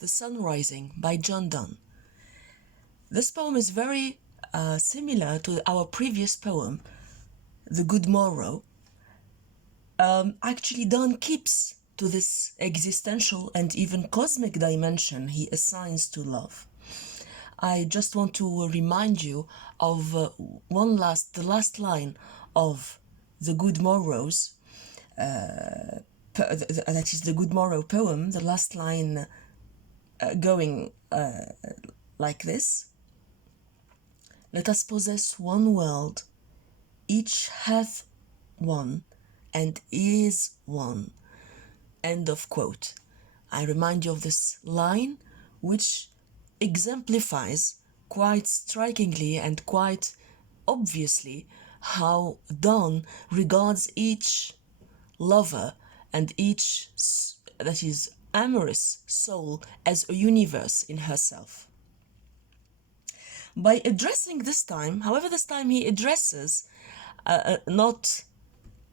The Sun Rising by Donne. This poem is very similar to our previous poem, The Good Morrow. Actually, Donne keeps to this existential and even cosmic dimension he assigns to love. I just want to remind you of the last line of The Good Morrow's, that is the Good Morrow poem, the last line going like this. Let us possess one world, each hath one and is one. End of quote. I remind you of this line, which exemplifies quite strikingly and quite obviously how Donne regards each lover and each, that is, amorous soul as a universe in herself. By addressing this time, however, this time he addresses not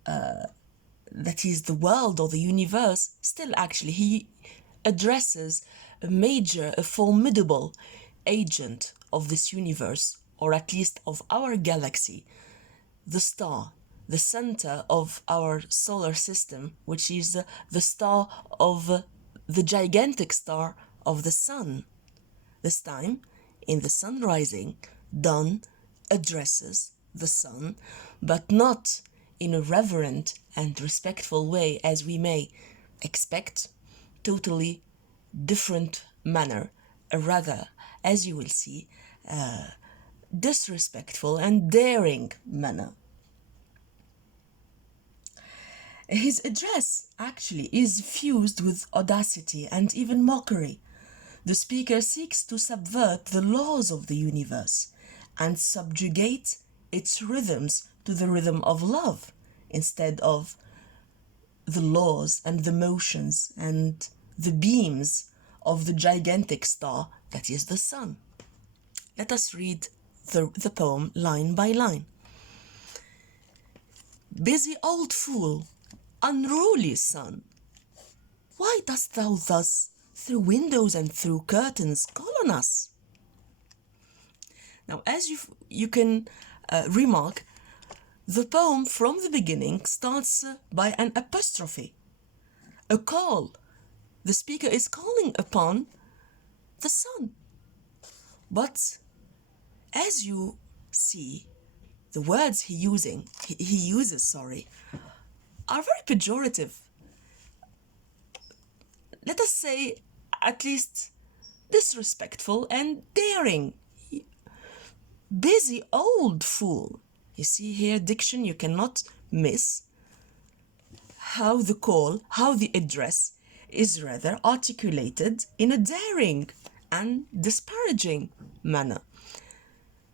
that is the world or the universe, still actually he addresses a formidable agent of this universe, or at least of our galaxy, the star, the center of our solar system, which is the star of the gigantic star of the sun. This time, in The Sun Rising, Donne addresses the sun, but not in a reverent and respectful way as we may expect, totally different manner, rather, as you will see, disrespectful and daring manner. His address actually is fused with audacity and even mockery. The speaker seeks to subvert the laws of the universe and subjugate its rhythms to the rhythm of love instead of the laws and the motions and the beams of the gigantic star that is the sun. Let us read the poem line by line. Busy old fool, unruly sun, why dost thou thus through windows and through curtains call on us? Now, as you can remark, the poem from the beginning starts by an apostrophe, a call. The speaker is calling upon the sun. But as you see, the words he uses, are very pejorative. Let us say, at least disrespectful and daring. Busy old fool. You see here, diction, you cannot miss how the address is rather articulated in a daring and disparaging manner.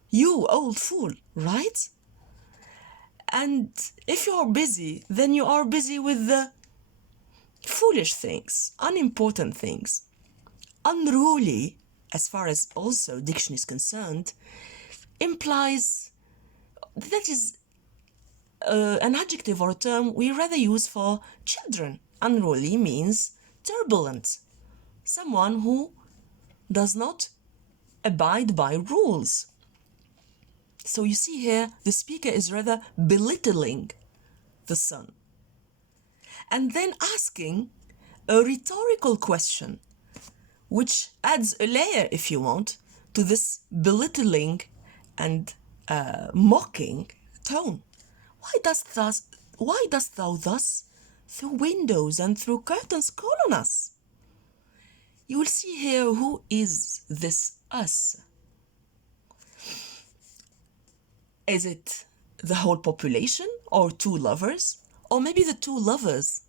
You old fool, right? And if you are busy, then you are busy with the foolish things, unimportant things. Unruly, as far as also diction is concerned, implies that is an adjective or a term we rather use for children. Unruly means turbulent, someone who does not abide by rules. So you see here, the speaker is rather belittling the sun and then asking a rhetorical question, which adds a layer, if you want, to this belittling and mocking tone. Why dost thou thus through windows and through curtains call on us? You will see here who is this us. Is it the whole population or two lovers? Or maybe the two lovers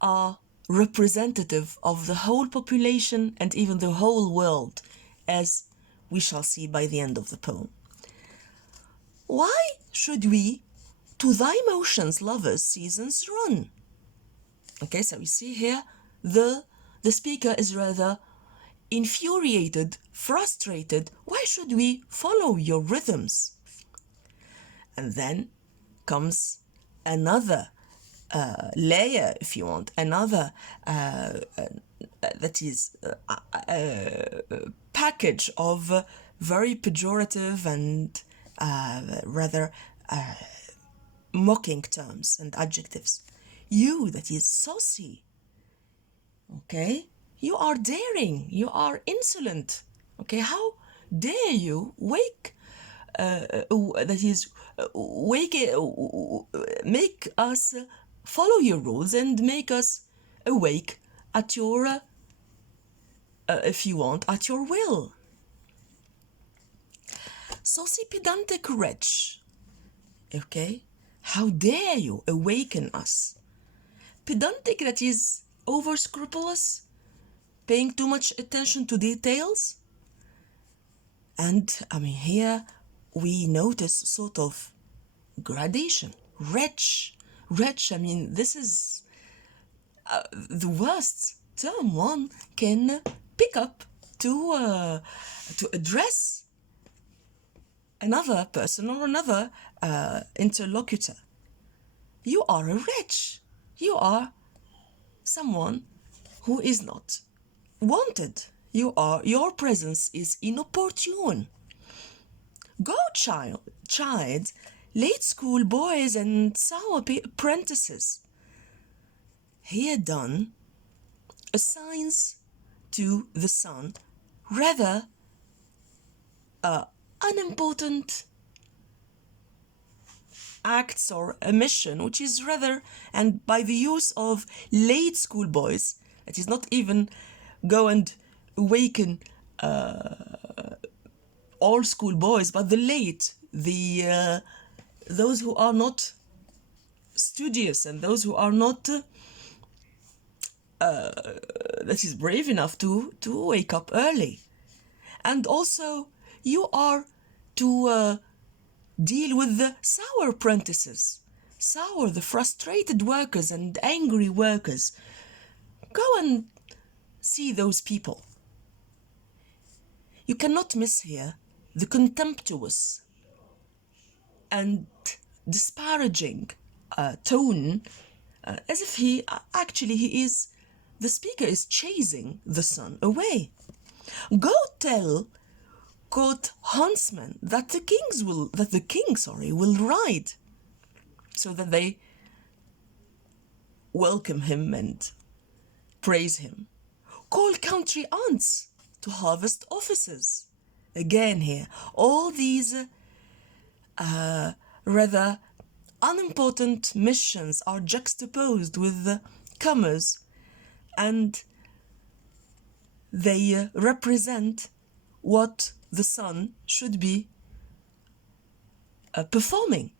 are representative of the whole population and even the whole world, as we shall see by the end of the poem. Why should we, to thy motions, lovers, seasons run? Okay, so we see here the speaker is rather infuriated, frustrated. Why should we follow your rhythms? And then comes another layer, if you want, another that is a package of very pejorative and rather mocking terms and adjectives. You, that is saucy, okay? You are daring, you are insolent, okay? How dare you make us follow your rules and make us awake at your, if you want, at your will. Saucy pedantic wretch, okay? How dare you awaken us? Pedantic, that is over scrupulous, paying too much attention to details. And I mean, here we notice sort of gradation. Wretch, I mean, this is the worst term one can pick up to address another person or another interlocutor. You are a wretch. You are someone who is not wanted. Your presence is inopportune. Go, child, late school boys and sour apprentices. Here Donne assigns to the son rather unimportant acts or a mission, which is rather, and by the use of late school boys, that is not even go and awaken all school boys, but the late, those who are not studious and those who are not that is brave enough to wake up early. And also you are to deal with the sour apprentices, the frustrated workers and angry workers. Go and see those people. You cannot miss here the contemptuous and disparaging tone, as if the speaker is chasing the son away. Go tell court huntsmen that the king will ride, so that they welcome him and praise him. Call country aunts to harvest officers. Again here, all these rather unimportant missions are juxtaposed with the comers, and they represent what the son should be performing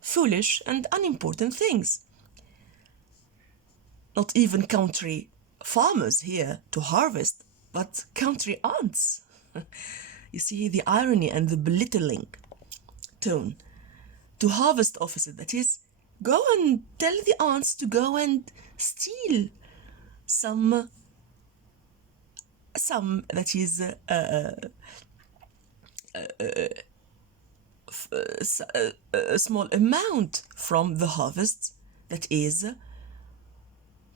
foolish and unimportant things. Not even country farmers here to harvest, but country aunts. You see the irony and the belittling tone. To harvest officers, that is, go and tell the aunts to go and steal some that is a small amount from the harvest that is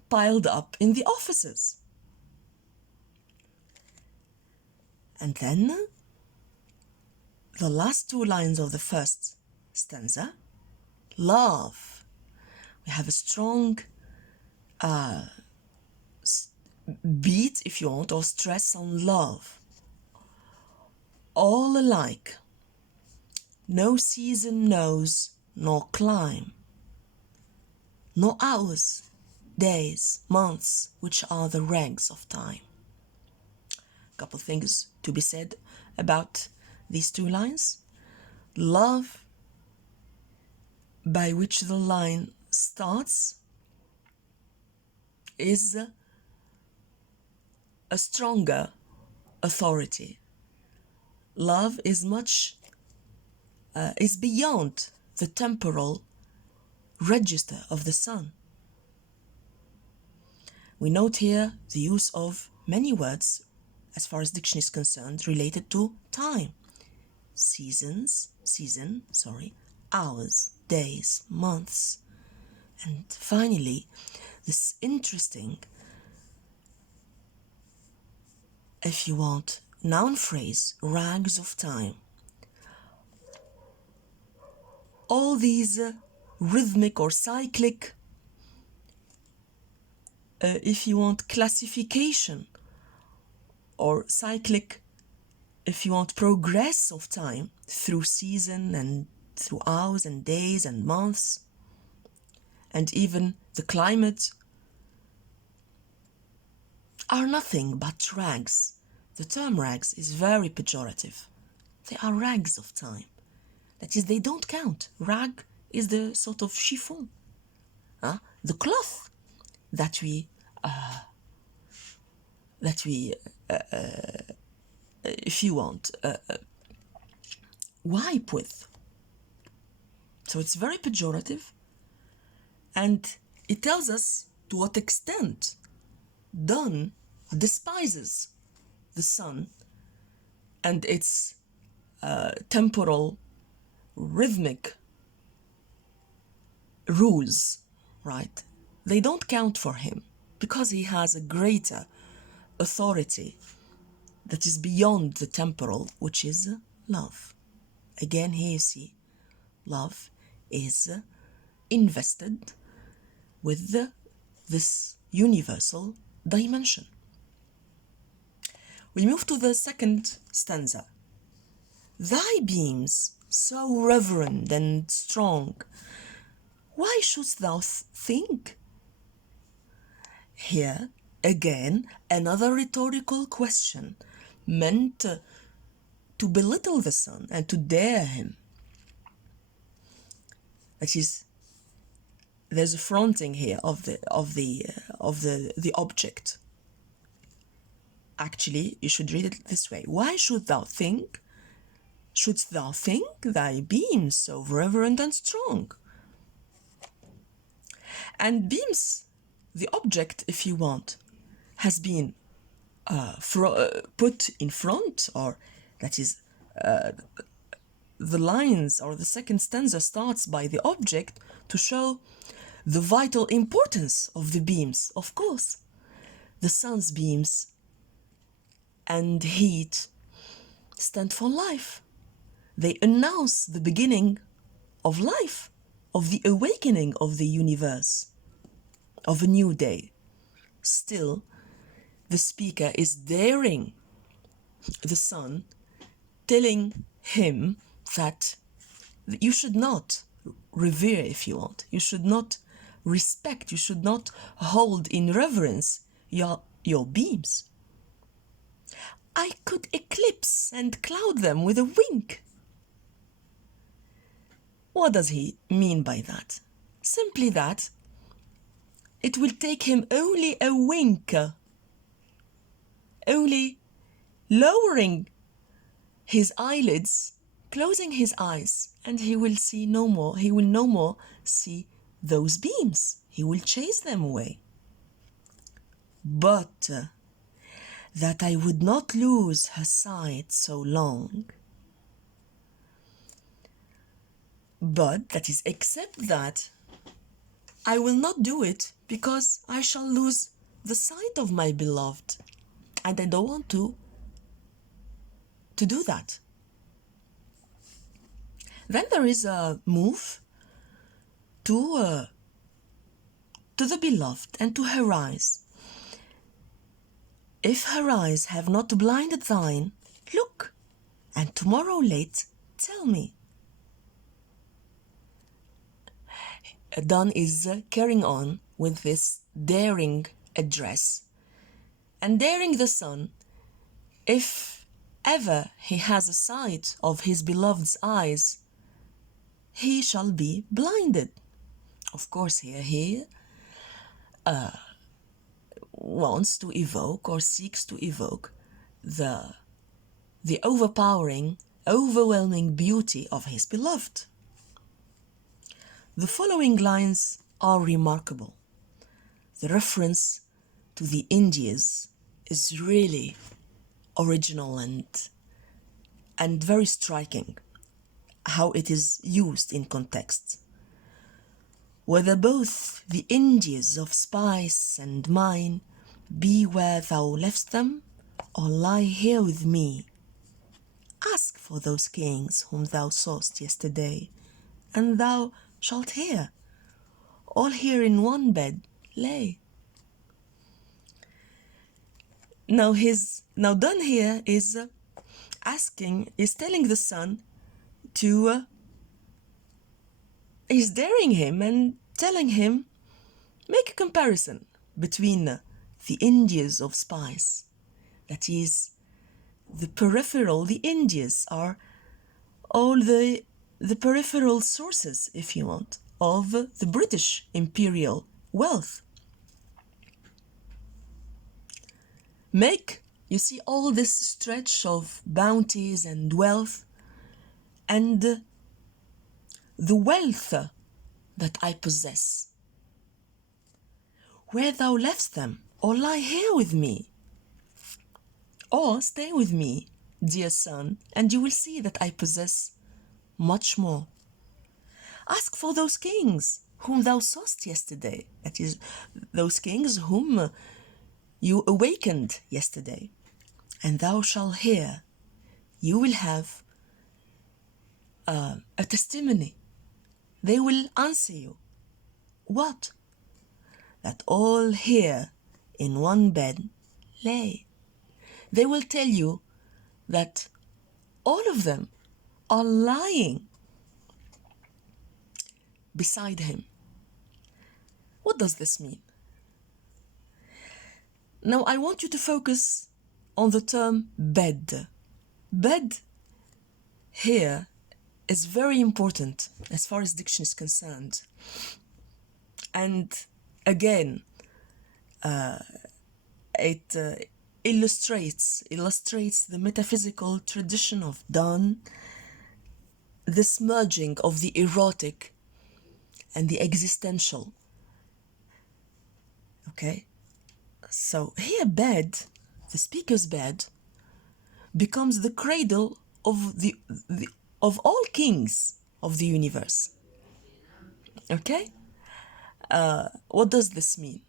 piled up in the offices. And then the last two lines of the first stanza, love. We have a strong beat, if you want, or stress on love. All alike, no season knows nor clime, nor hours, days, months, which are the rags of time. A couple of things to be said about these two lines. Love, by which the line starts, is a stronger authority. Love is is beyond the temporal register of the sun. We note here the use of many words, as far as diction is concerned, related to time. Season, hours, days, months. And finally, this interesting if you want, noun phrase, rags of time. All these rhythmic or cyclic, if you want, classification, or cyclic, if you want, progress of time through season and through hours and days and months, and even the climate, are nothing but rags. The term rags is very pejorative. They are rags of time. That is, they don't count. Rag is the sort of chiffon, the cloth that we if you want, wipe with. So it's very pejorative, and it tells us to what extent Donne despises the sun and its temporal, rhythmic rules, right? They don't count for him because he has a greater authority that is beyond the temporal, which is love. Again, here you see, love is invested with this universal dimension. We move to the second stanza. Thy beams, so reverend and strong, why shouldst thou think? Here, again, another rhetorical question meant to belittle the sun and to dare him. That is, there's a fronting here of the object. Actually, you should read it this way. Why shouldst thou think thy beams so reverent and strong? And beams, the object, if you want, has been put in front, or that is, the lines or the second stanza starts by the object to show the vital importance of the beams. Of course, the sun's beams and heat stand for life. They announce the beginning of life, of the awakening of the universe, of a new day. Still, the speaker is daring the sun, telling him that you should not revere, if you want, you should not respect, you should not hold in reverence your beams. I could eclipse and cloud them with a wink. What does he mean by that? Simply that it will take him only a wink, only lowering his eyelids, closing his eyes, and he will see no more. He will no more see those beams. He will chase them away. But that I would not lose her sight so long. But, that is, except that I will not do it because I shall lose the sight of my beloved. And I don't want to do that. Then there is a move to the beloved and to her eyes. If her eyes have not blinded thine, look, and tomorrow late tell me. Donne is carrying on with this daring address and daring the sun. If ever he has a sight of his beloved's eyes, he shall be blinded. Of course, here he wants to evoke or seeks to evoke the overpowering, overwhelming beauty of his beloved. The following lines are remarkable. The reference to the Indies is really original and very striking, how it is used in context. Whether both the Indies of spice and mine be where thou left'st them, or lie here with me. Ask for those kings whom thou saw'st yesterday, and thou shalt hear. All here in one bed lay. Now Donne here is telling the son to, he's daring him and telling him, make a comparison between the Indias of spice, that is, the Indias are all the peripheral sources, if you want, of the British imperial wealth. You see all this stretch of bounties and wealth, and the wealth that I possess. Where thou left'st them, or lie here with me, or stay with me, dear son, and you will see that I possess much more. Ask for those kings whom thou saw'st yesterday, that is, those kings whom you awakened yesterday, and thou shalt hear. You will have a testimony. They will answer you. What? That all here in one bed lay. They will tell you that all of them are lying beside him. What does this mean? Now I want you to focus on the term bed. Bed here is very important as far as diction is concerned. And again, it illustrates the metaphysical tradition of Donne, this merging of the erotic and the existential. Okay? So here bed, the speaker's bed, becomes the cradle of all kings of the universe. Okay? What does this mean?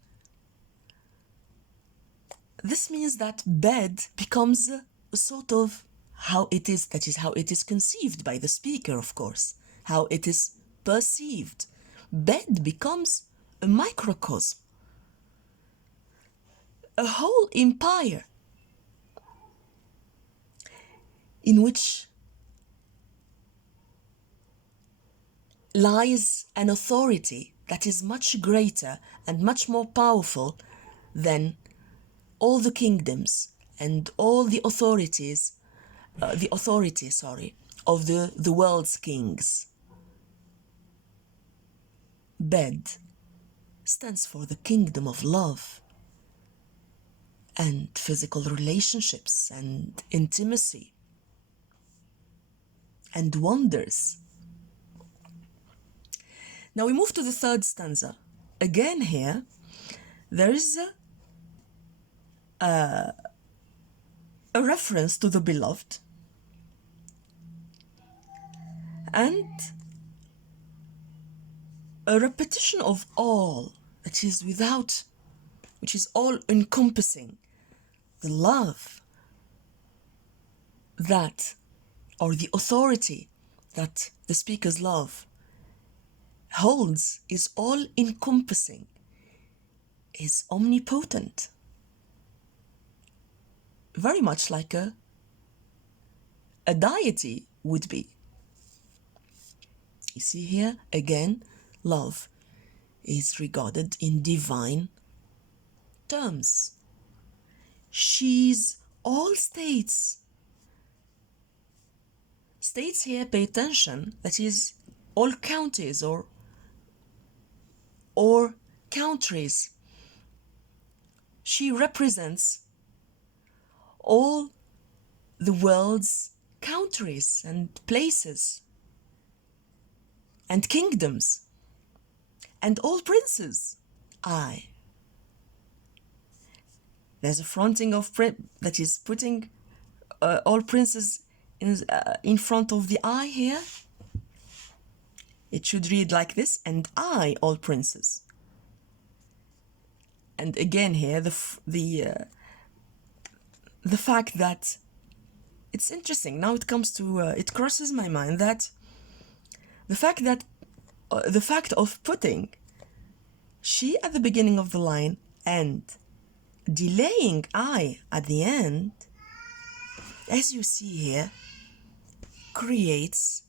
This means that bed becomes a sort of how it is, that is how it is conceived by the speaker, of course, how it is perceived. Bed becomes a microcosm, a whole empire in which lies an authority that is much greater and much more powerful than all the kingdoms and all the authorities, of the world's kings. Bed stands for the kingdom of love and physical relationships and intimacy and wonders. Now we move to the third stanza. Again here, there is a reference to the beloved and a repetition of all, which is all encompassing, the love that, or the authority that the speaker's love holds, is all encompassing, is omnipotent, very much like a deity would be. You see here, again, love is regarded in divine terms. She's all states. States here, pay attention, that is all counties or countries. She represents all the world's countries and places and kingdoms and all princes. I. There's a fronting of that is putting all princes in front of the I here. It should read like this, and I, all princes. And again here, the fact that it's interesting. Now it comes to, it crosses my mind that the fact that, the fact of putting she at the beginning of the line and delaying I at the end, as you see here, creates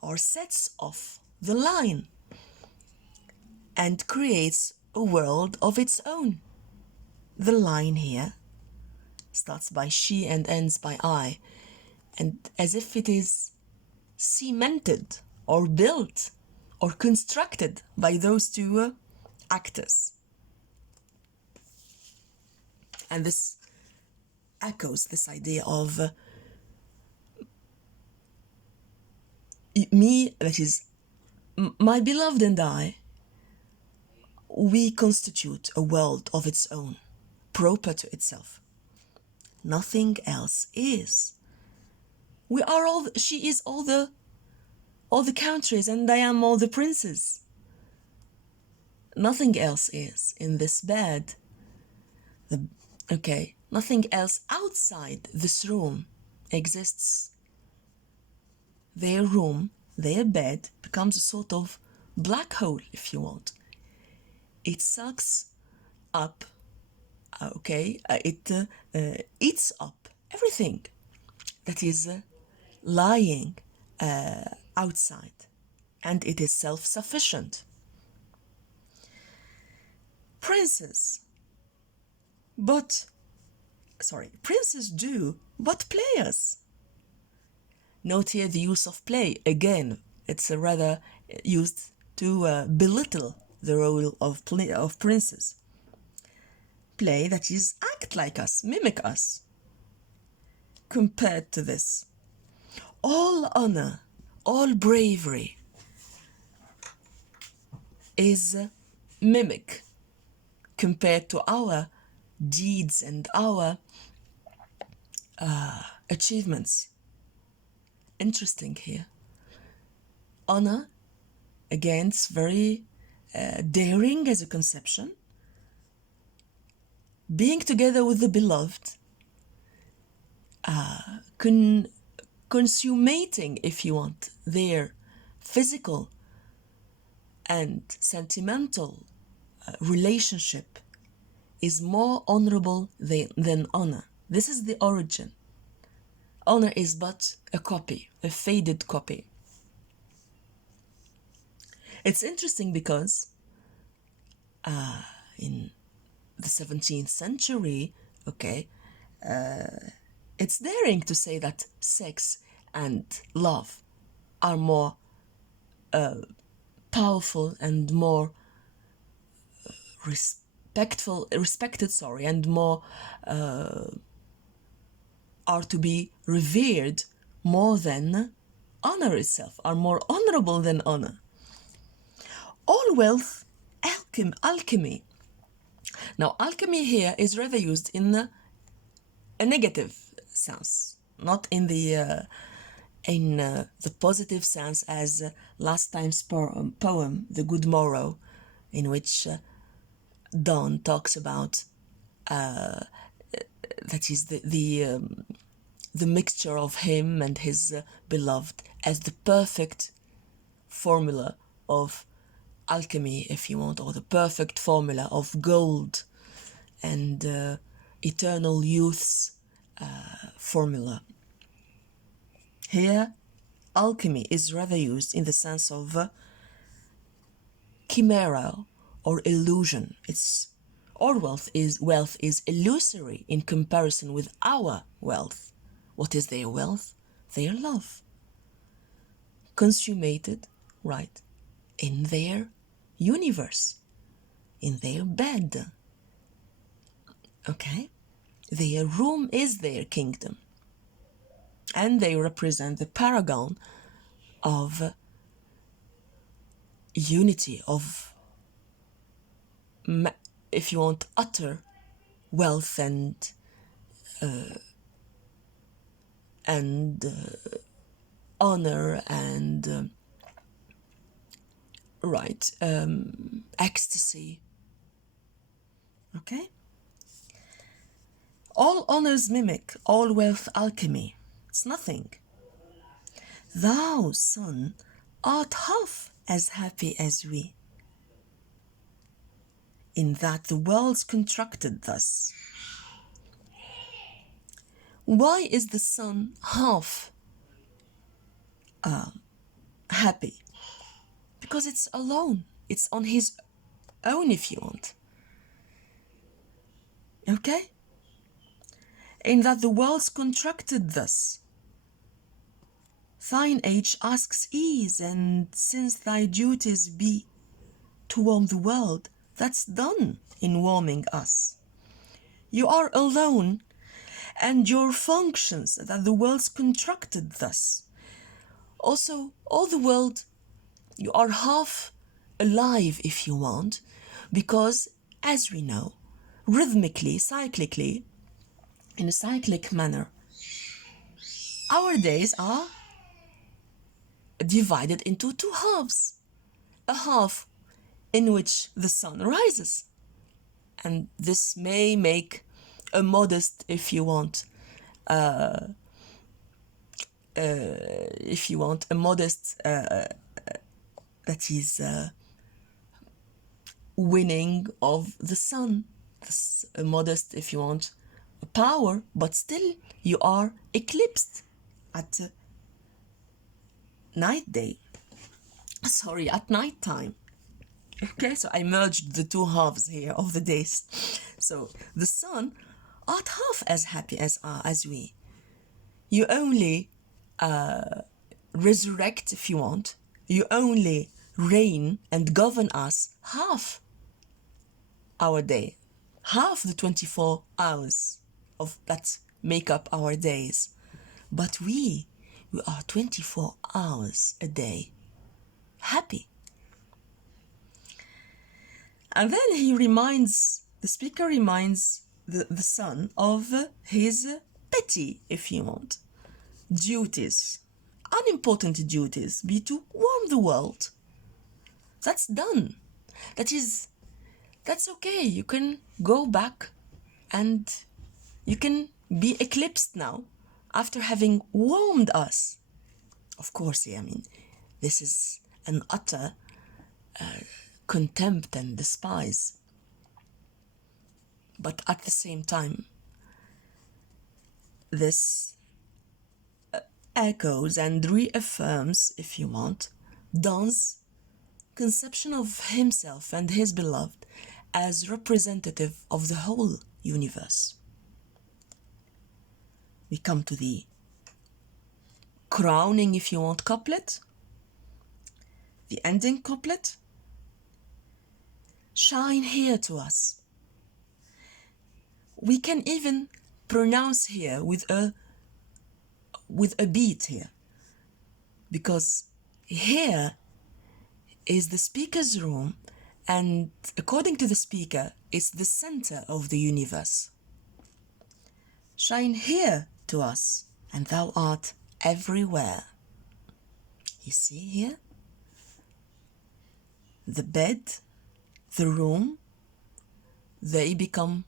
or sets off the line and creates a world of its own. The line here starts by she and ends by I, and as if it is cemented or built or constructed by those two actors. And this echoes this idea of me, that is, my beloved and I, we constitute a world of its own, proper to itself. Nothing else is. We are all, she is all the countries, and I am all the princes. Nothing else is in this bed. Okay, nothing else outside this room exists. Their room, their bed, becomes a sort of black hole, if you want. It sucks up, it eats up everything that is lying outside, and it is self-sufficient. Princes do, but players. Note here the use of play. Again, it's rather used to belittle the role of princes. Play, that is, act like us, mimic us. Compared to this, all honor, all bravery is mimic compared to our deeds and our achievements. Interesting here. Honor, again, it's very daring as a conception. Being together with the beloved, consummating, if you want, their physical and sentimental relationship is more honorable than honor. This is the origin. Honor is but a copy, a faded copy. It's interesting because in the 17th century, it's daring to say that sex and love are more powerful and more respected, and more are to be revered more than honor itself, are more honorable than honor. All wealth, alchemy. Now, alchemy here is rather used in a negative sense, not in the positive sense, as last time's poem, The Good Morrow, in which Donne talks about that is the mixture of him and his beloved as the perfect formula of alchemy, if you want, or the perfect formula of gold and eternal youth's formula. Here, alchemy is rather used in the sense of chimera or illusion. Our wealth is illusory in comparison with our wealth. What is their wealth? Their love. Consummated, right, in their universe, in their bed. Okay? Their room is their kingdom. And they represent the paragon of unity, of, if you want, utter wealth and honor and ecstasy. Okay? All honors mimic, all wealth alchemy. It's nothing. Thou, son, art half as happy as we, in that the world's constructed thus. Why is the sun half happy? Because it's alone. It's on his own, if you want. Okay? In that the world's constructed thus. Thine age asks ease, and since thy duties be to warm the world, that's done in warming us. You are alone, and your functions that the world's constructed thus. Also, all the world, you are half alive, if you want, because, as we know, rhythmically, cyclically, in a cyclic manner, our days are divided into two halves. A half in which the sun rises, and this may make a modest, if you want, a modest that is winning of the sun, a modest, if you want, power, but still you are eclipsed at night time. Okay, so I merged the two halves here of the days. So the sun art half as happy as we. You only resurrect, if you want. You only reign and govern us half our day, half the 24 hours of that make up our days. But we are 24 hours a day happy. And then the speaker reminds the son of his petty, if you want, duties, unimportant duties, be to warm the world. That's done. That's okay. You can go back and you can be eclipsed now after having warmed us. Of course, I mean, this is an utter contempt and despise. But at the same time, this echoes and reaffirms, if you want, Donne's conception of himself and his beloved as representative of the whole universe. We come to the crowning, if you want, couplet, the ending couplet. Shine here to us. We can even pronounce here with a beat here, because here is the speaker's room, and according to the speaker, it's the center of the universe. Shine here to us, and thou art everywhere. You see here? The bed, the room, they become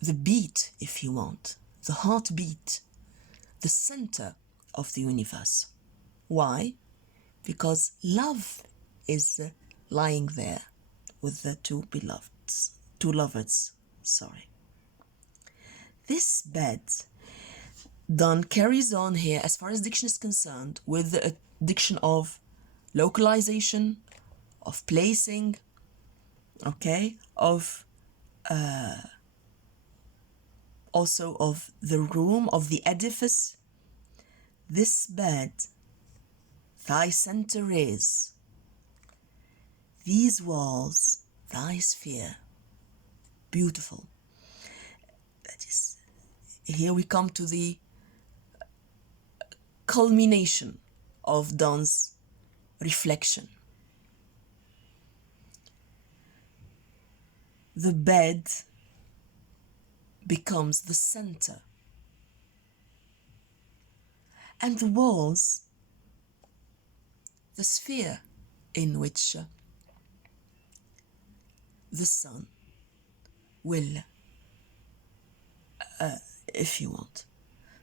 the beat, if you want, the heartbeat, the center of the universe. Why? Because love is lying there with the two lovers. This bed, Donne carries on here, as far as diction is concerned, with the diction of localization, of placing, okay, of also of the room, of the edifice. This bed, thy center is, these walls, thy sphere. Beautiful. That is, here we come to the culmination of Donne's reflection. The bed becomes the center, and the walls, the sphere in which the sun will if you want,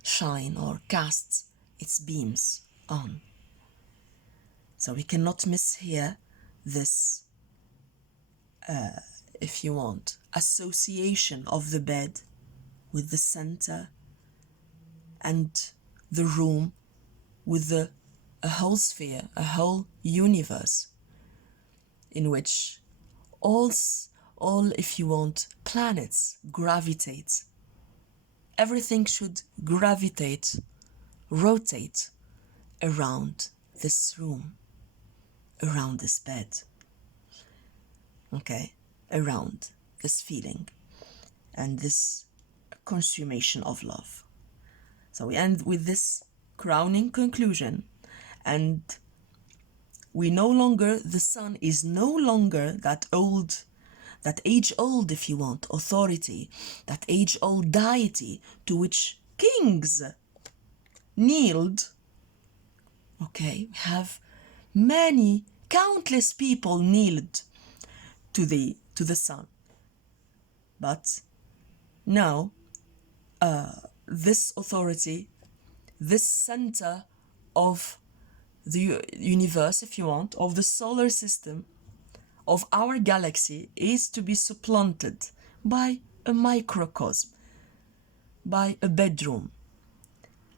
shine or cast its beams on. So we cannot miss here this, if you want, association of the bed with the center and the room with a whole sphere, a whole universe in which all, if you want, planets gravitate. Everything should gravitate, rotate around this room, around this bed, okay, around this feeling and this consummation of love. So we end with this crowning conclusion, and the sun is no longer that age-old, if you want, authority, that age-old deity to which kings kneeled. Okay, we have countless people kneeled to the sun. But now, this authority, this center of the universe, if you want, of the solar system, of our galaxy, is to be supplanted by a microcosm, by a bedroom.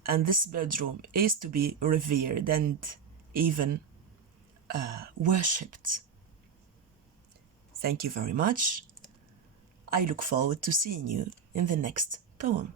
And this bedroom is to be revered and even worshipped. Thank you very much. I look forward to seeing you in the next poem.